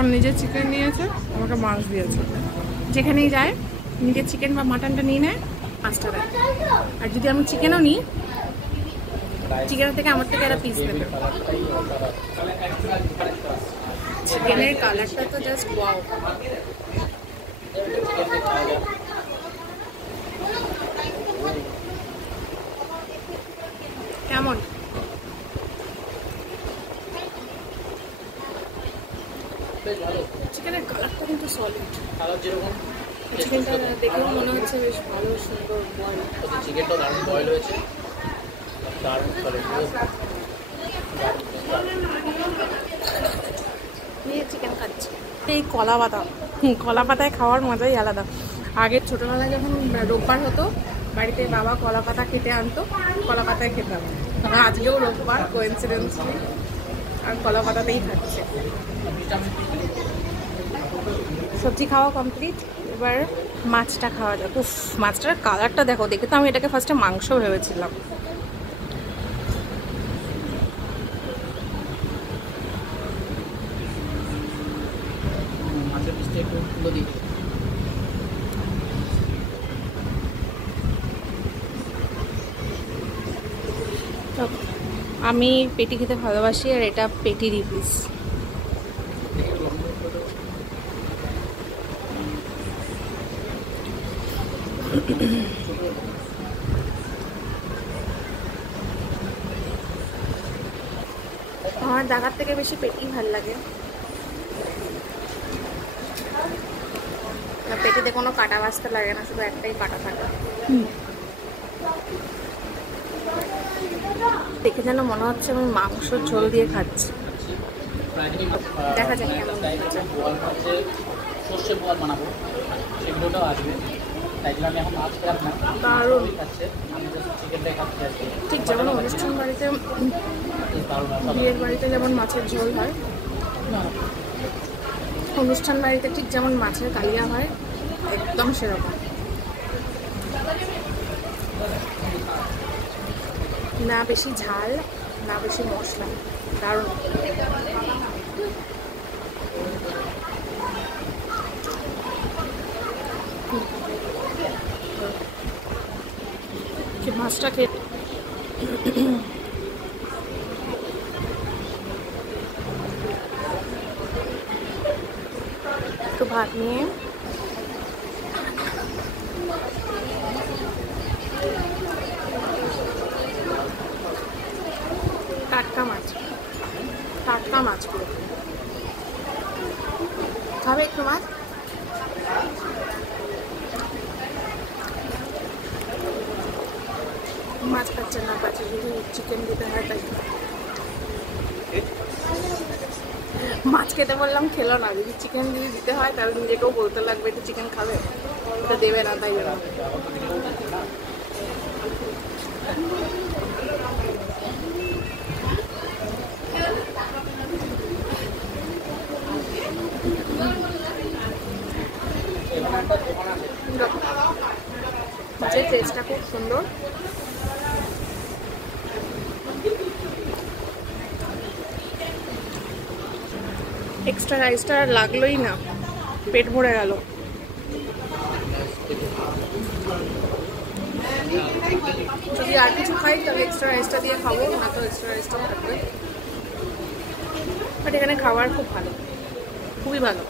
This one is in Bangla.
আমার নিজের চিকেন নিয়েছে, আমাকে মাছ দিয়েছে। যেখানেই যায় নিজের চিকেন বা মাটনটা নিয়ে নেয়, মাছটা দেয়। আর যদি আমি চিকেনও নিই, চিকেনের থেকে আমার থেকে একটা পিস নেবে। চিকেনের কালারটা তো জাস্ট ওয়াও। কেমন? চিকেনের কালারটা কিন্তু সলিড। চিকেনটা দেখেও মনে হচ্ছে বেশ ভালো সুন্দর বয়েল। চিকেনটা দারুণ বয়েল হয়েছে, দারুণ সলিড। চিকেন খাচ্ছি এই কলা পাতা। কলা পাতায় খাওয়ার মজাই আলাদা। আগে ছোটোবেলায় যখন রোববার হতো, বাড়িতে বাবা কলা পাতা খেতে আনতো, কলা পাতায় খেতাম। আজকেও রোববার কোইন্সিডেন্সলি আর কলা পাতাতেই খাচ্ছে। সবজি খাওয়া কমপ্লিট, এবার মাছটা খাওয়া যাক। উফ, মাছটার কালারটা দেখো, দেখে তো আমি এটাকে ফার্স্টে মাংস ভেবেছিলাম। আমি পেটি খেতে ভালোবাসি, আর এটা পেটিরই পিস। আমার দেখার থেকে বেশি পেটি ভাল লাগে। পেটিতে কোনো কাটা বাঁচতে লাগে না, শুধু একটাই কাটা থাকে। দেখে যেন মনে হচ্ছে আমি মাংসর ঝোল দিয়ে খাচ্ছি। দেখা যাক কেমন সর্ষে বোয়াল বানাবো, সেগুলোটাও আসবে। দারুণ। ঠিক যেমন অনুষ্ঠান বাড়িতে, বিয়ের বাড়িতে যেমন মাছের ঝোল হয়, অনুষ্ঠান বাড়িতে ঠিক যেমন মাছের কালিয়া হয়, একদম সেরকম। না বেশি ঝাল, না বেশি মশলা, দারুণ। মাছটা খেয়ে একটু ভাত নিয়ে টাটকা মাছ, টাটকা মাছগুলো খাবে একটু মাছ। মাছ খাচ্ছে না, কাছে যদি চিকেন দিতে হয় তাই। মাছ খেতে বললাম, খেলো না। যদি চিকেন যদি দিতে হয় তাহলে নিজেকেও বলতে লাগবে একটু চিকেন খাবে, তো দেবে না, তাই জন্য। মাছের টেস্টটা খুব সুন্দর। এক্সট্রা রাইসটা আর লাগলোই না, পেট ভরে গেল। যদি আর কিছু খাই তাহলে এক্সট্রা রাইসটা দিয়ে খাবো, না তো এক্সট্রা রাইসটা থাকবে। বাট এখানে খাবার খুব ভালো, খুবই ভালো।